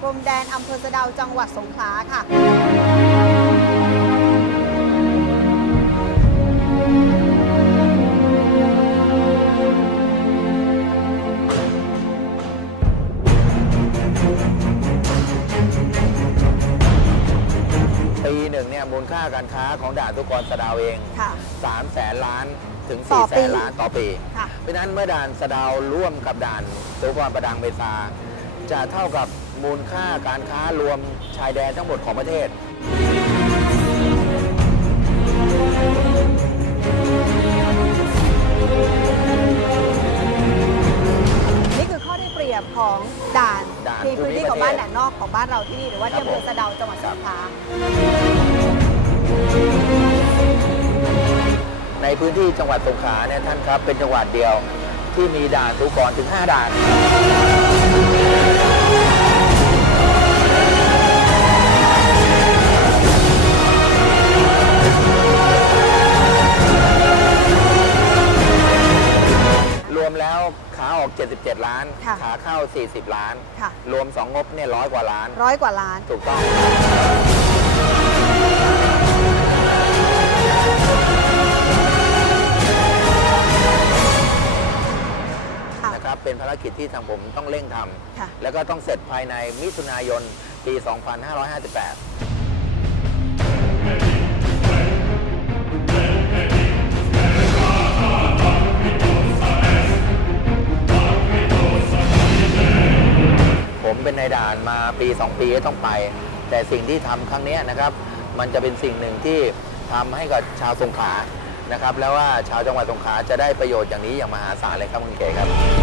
พรมแดนอำเภอสะเดาจังหวัดสงขลาค่ะ ปีหนึ่งเนี่ยมูลค่าการค้าของด่านทุกรสะดาวเองค่ะ 3แสนล้านถึงต่อ4แสปี นล้านต่อปี ค่ะ เพราะฉะนั้นเมื่อด่านสะดาวร่วมกับด่านทุกรประดังเบซา จะเท่ากับมูลค่าการค้ารวมชายแดนทั้งหมดของประเทศ นี่คือข้อได้เปรียบของด่านด่านในพื้นที่ภูมิของบ้านประเทศด่านนอกของบ้านเราที่นี่หรือว่าที่ครับอำเภอสะเดาจังหวัดสงขลาในพื้นที่จังหวัดสงขลาเนี่ยท่านครับเป็นจังหวัดเดียวที่มีด่านทุกรถึง 5 ด่าน วมแล้วขาออก 77 ล้าน ค่ะ ขาเข้า 40 ล้าน ค่ะรวม 2 งบเนี่ยร้อยกว่าล้าน ร้อยกว่าล้าน ถูกต้อง ค่ะ นะครับ เป็นภารกิจที่ทางผมต้องเร่งทค่ะำแล้วก็ต้องเสร็จภายในมิถุนายน ปี 2558 เป็นนายด่านมาปี 2 ปีก็ต้องไป แต่สิ่งที่ทำครั้งนี้นะครับมันจะเป็นสิ่งหนึ่งที่ทำให้กับชาวสงขลานะครับ แล้วว่าชาวจังหวัดสงขลาจะได้ประโยชน์อย่างนี้อย่างมหาศาลเลยครับคุณเก๋ครับ